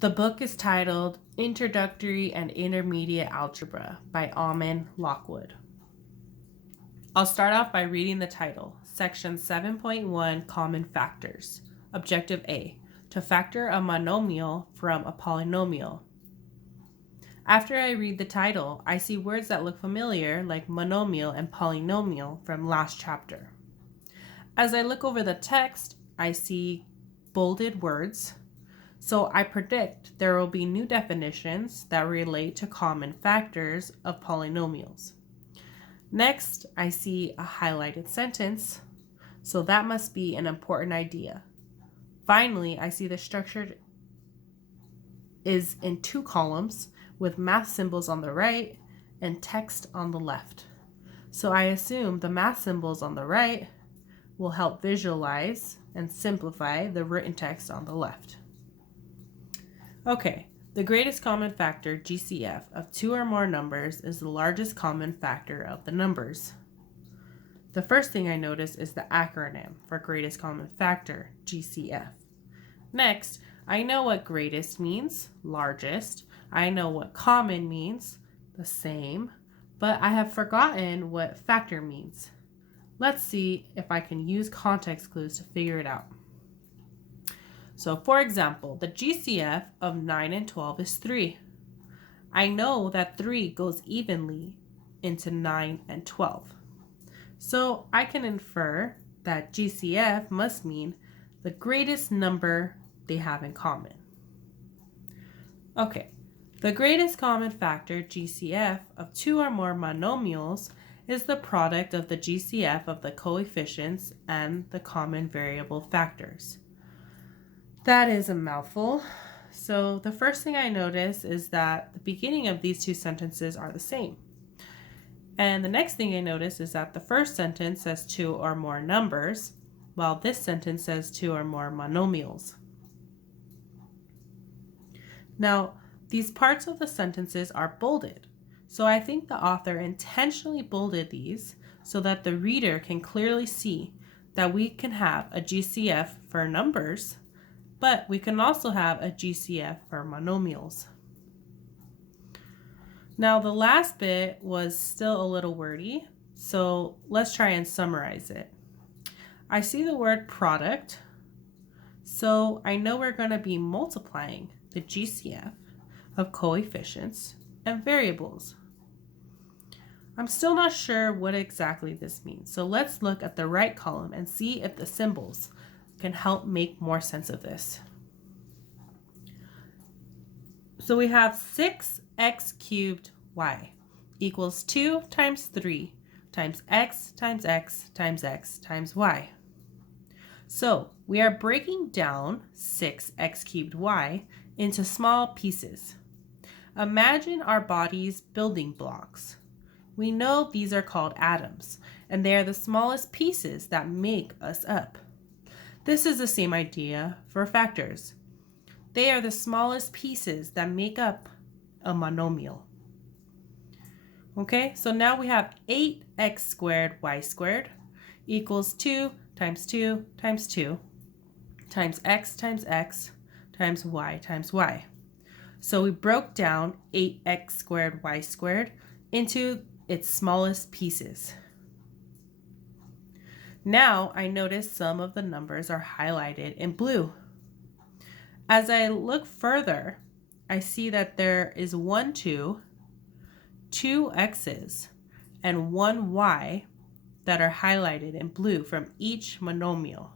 The book is titled Introductory and Intermediate Algebra by Almond Lockwood. I'll start off by reading the title, Section 7.1 Common Factors. Objective A, to factor a monomial from a polynomial. After I read the title, I see words that look familiar like monomial and polynomial from last chapter. As I look over the text, I see bolded words, so I predict there will be new definitions that relate to common factors of polynomials. Next, I see a highlighted sentence, so that must be an important idea. Finally, I see the structure is in two columns with math symbols on the right and text on the left. So I assume the math symbols on the right will help visualize and simplify the written text on the left. Okay, the greatest common factor, GCF, of two or more numbers is the largest common factor of the numbers. The first thing I notice is the acronym for greatest common factor, GCF. Next, I know what greatest means, largest. I know what common means, the same, but I have forgotten what factor means. Let's see if I can use context clues to figure it out. So for example, the GCF of 9 and 12 is 3. I know that 3 goes evenly into 9 and 12. So I can infer that GCF must mean the greatest number they have in common. Okay, the greatest common factor, GCF, of two or more monomials is the product of the GCF of the coefficients and the common variable factors. That is a mouthful. So the first thing I notice is that the beginning of these two sentences are the same. And the next thing I notice is that the first sentence says two or more numbers, while this sentence says two or more monomials. Now, these parts of the sentences are bolded. So I think the author intentionally bolded these so that the reader can clearly see that we can have a GCF for numbers, but we can also have a GCF for monomials. Now the last bit was still a little wordy, so let's try and summarize it. I see the word product, so I know we're going to be multiplying the GCF of coefficients and variables. I'm still not sure what exactly this means, so let's look at the right column and see if the symbols can help make more sense of this. So we have 6x cubed y equals 2 times 3 times x times x times x times y. So we are breaking down 6x cubed y into small pieces. Imagine our body's building blocks. We know these are called atoms, and they are the smallest pieces that make us up. This is the same idea for factors. They are the smallest pieces that make up a monomial. Okay, so now we have 8x squared y squared equals 2 times 2 times 2 times x times y. So we broke down 8x squared y squared into its smallest pieces. Now I notice some of the numbers are highlighted in blue. As I look further, I see that there is 1, 2 x's, and 1 y that are highlighted in blue from each monomial.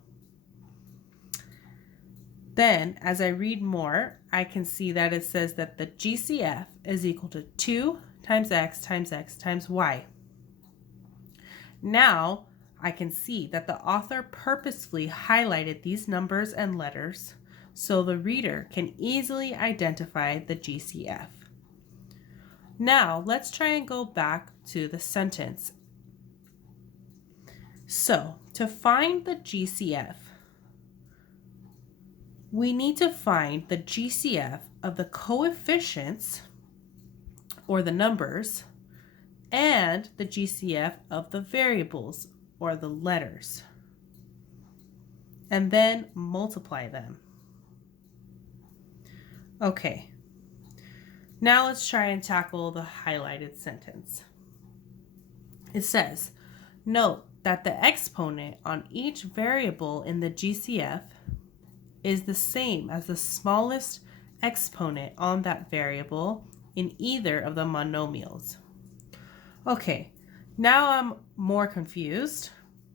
Then, as I read more, I can see that it says that the GCF is equal to 2 times x times y. Now, I can see that the author purposefully highlighted these numbers and letters so the reader can easily identify the GCF. Now, let's try and go back to the sentence. So, to find the GCF, we need to find the GCF of the coefficients, or the numbers, and the GCF of the variables, or the letters, and then multiply them. Okay, now let's try and tackle the highlighted sentence. It says, note that the exponent on each variable in the GCF is the same as the smallest exponent on that variable in either of the monomials. Okay, now I'm more confused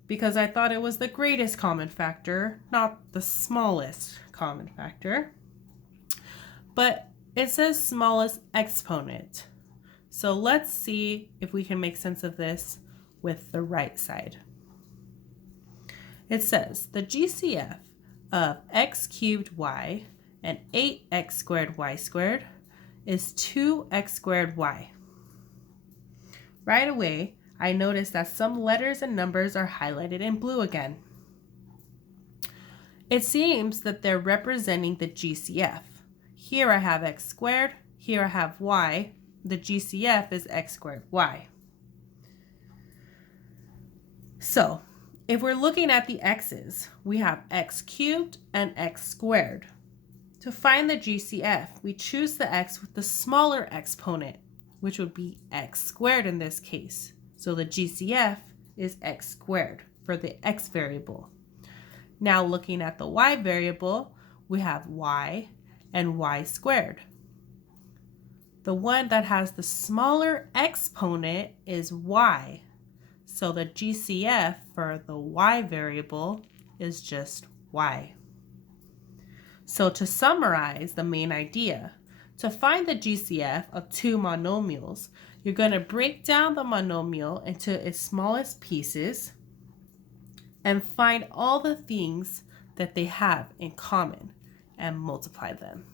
because I thought it was the greatest common factor, not the smallest common factor. But it says smallest exponent. So let's see if we can make sense of this with the right side. It says the GCF of x cubed y and 8x squared y squared is 2x squared y. Right away, I notice that some letters and numbers are highlighted in blue again. It seems that they're representing the GCF. Here I have x squared, here I have y. The GCF is x squared y. So, if we're looking at the x's, we have x cubed and x squared. To find the GCF, we choose the x with the smaller exponent, which would be x squared in this case. So the GCF is x squared for the x variable. Now looking at the y variable, we have y and y squared. The one that has the smaller exponent is y. So the GCF for the y variable is just y. So to summarize the main idea, to find the GCF of two monomials, you're going to break down the monomial into its smallest pieces and find all the things that they have in common and multiply them.